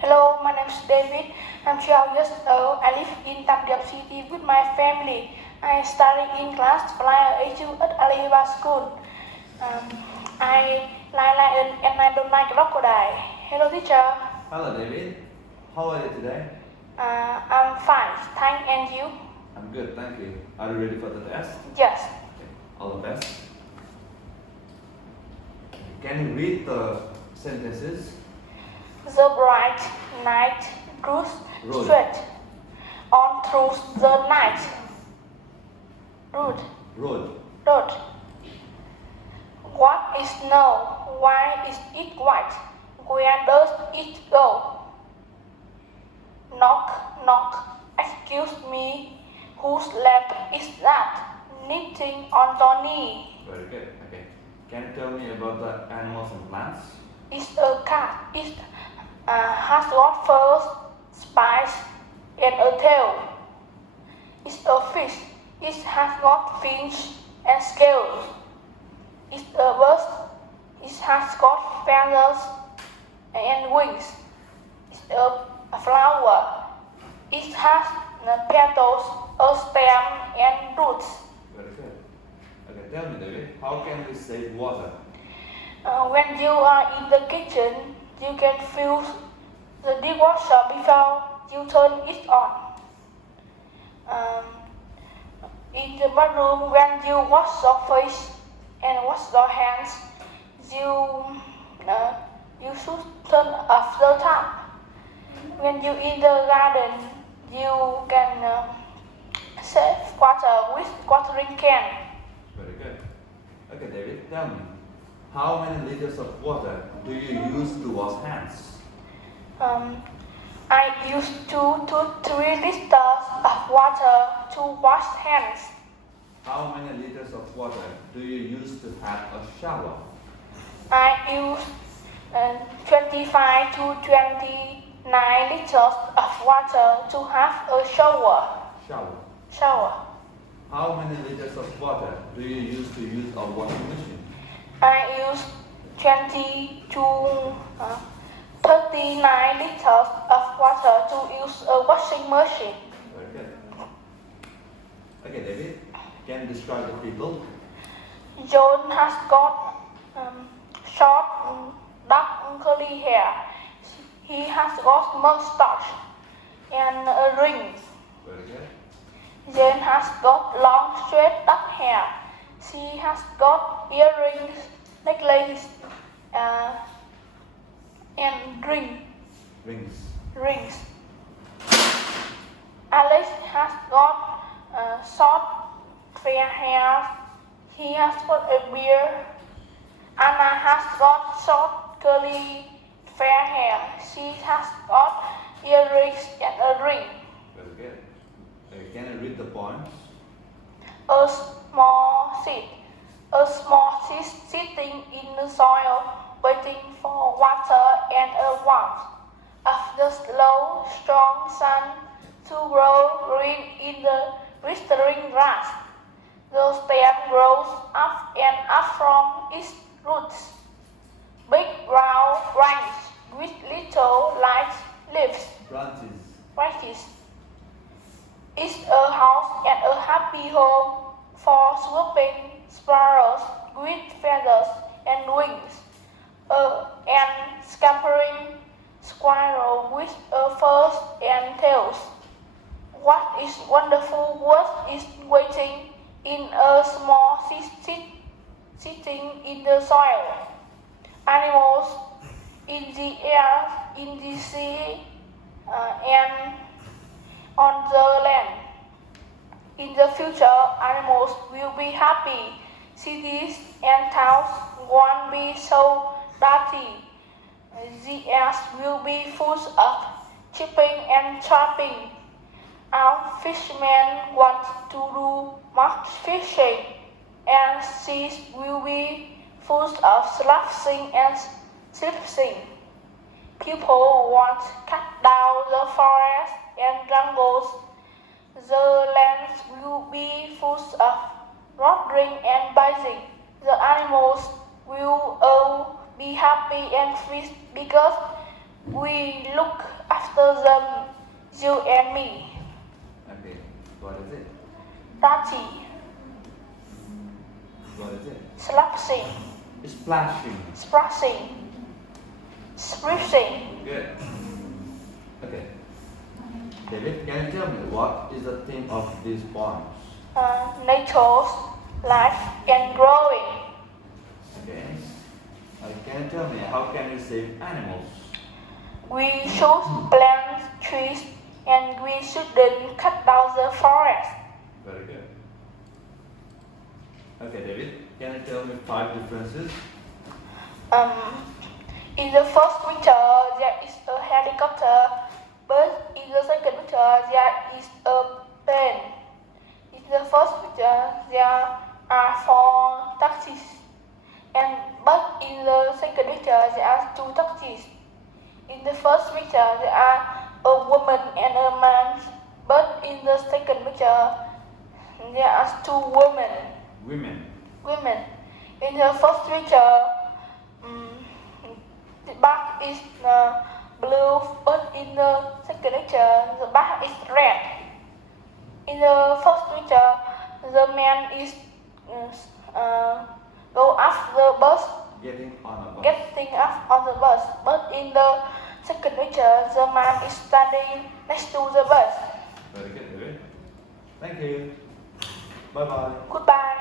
Hello, my name is David. I'm 12 years old. I live in Tam Điệp City with my family. I study in class flyer A2 at Alibabaschool. I like lion and I don't like crocodile. Hello, teacher. Hello, David. How are you today? I'm fine. Thank and you? I'm good, thank you. Are you ready for the test? Yes. Okay. All the best. Can you read the sentences? The bright night grew Road. straight on through the night. Road. Road. What is snow? Why is it white? Where does it go? Knock, knock. Excuse me. Whose lamp is that? Knitting on the knee. Very good. Okay. Can you tell me about the animals and plants? It's a cat. It has got fur, spines, and a tail. It's a fish. It has got fins and scales. It's a bird. It has got feathers and wings. It's a flower. It has petals, a stem, and roots. Very good. Okay, tell me, David, how can we save water? When you are in the kitchen, you can fill the dishwasher before you turn it on. In the bathroom, when you wash your face and wash your hands, you should turn off the tap. When you in the garden, you can save water with watering can. Very good. Okay, David, tell me, how many liters of water do you use to wash hands? I use 2 to 3 liters of water to wash hands. How many liters of water do you use to have a shower? I use 25 to 29 liters of water to have a shower. Shower. How many liters of water do you use to use a washing machine? I use 20 to 39 liters of water to use a washing machine. Very good. Okay, David, can you describe the people? John has got short, dark, curly hair. He has got mustache and a ring. Very good. Jane has got long, straight, dark hair. She has got earrings, necklace, and rings. Alex has got short, fair hair. He has got a beard. Anna has got short, curly, fair hair. She has got earrings and a ring. Very good. Can you read the poems? A small seed sitting in the soil, waiting for water and a warmth of the slow, strong sun to grow green in the blistering grass. The stem grows up and up from its roots. Big round branches with little light leaves. Branches. It's a house and a happy home for swooping sparrows with feathers and wings, and scampering squirrel with furs and tails. What is wonderful world is waiting in a small seed sitting in the soil. Animals in the air, in the sea, and on the land. In the future, animals will be happy. Cities and towns won't be so dirty. The air will be full of chipping and chopping. Our fishermen want to do much fishing, and seas will be full of slashing and slipsing. People want to cut down the forest and jungles. The lands will be full of roaring and biting. The animals will all be happy and free because We look after them, you and me. Okay. What is it? Dirty, What is it? slashing, Splashing. splashing, splashing. Good. Okay. David, can you tell me what is the theme of these poems? Nature's life and growing. Okay. Can you tell me how can we save animals? We should plant trees and we shouldn't cut down the forest. Very good. Okay, David, can you tell me 5 differences? In the first picture, there is a helicopter, but in the second picture, there is a plane. In the first picture, there are 4 taxis, but in the second picture, there are 2 taxis. In the first picture, there are a woman and a man, but in the second picture, there are 2 women. Women. In the first picture, the bag is blue, but in the second picture, the bag is red. In the first picture, the man is go up the bus, Getting on a bus. getting up on the bus, but in the second picture, the man is standing next to the bus. Very good, David. Thank you. Bye-bye. Goodbye.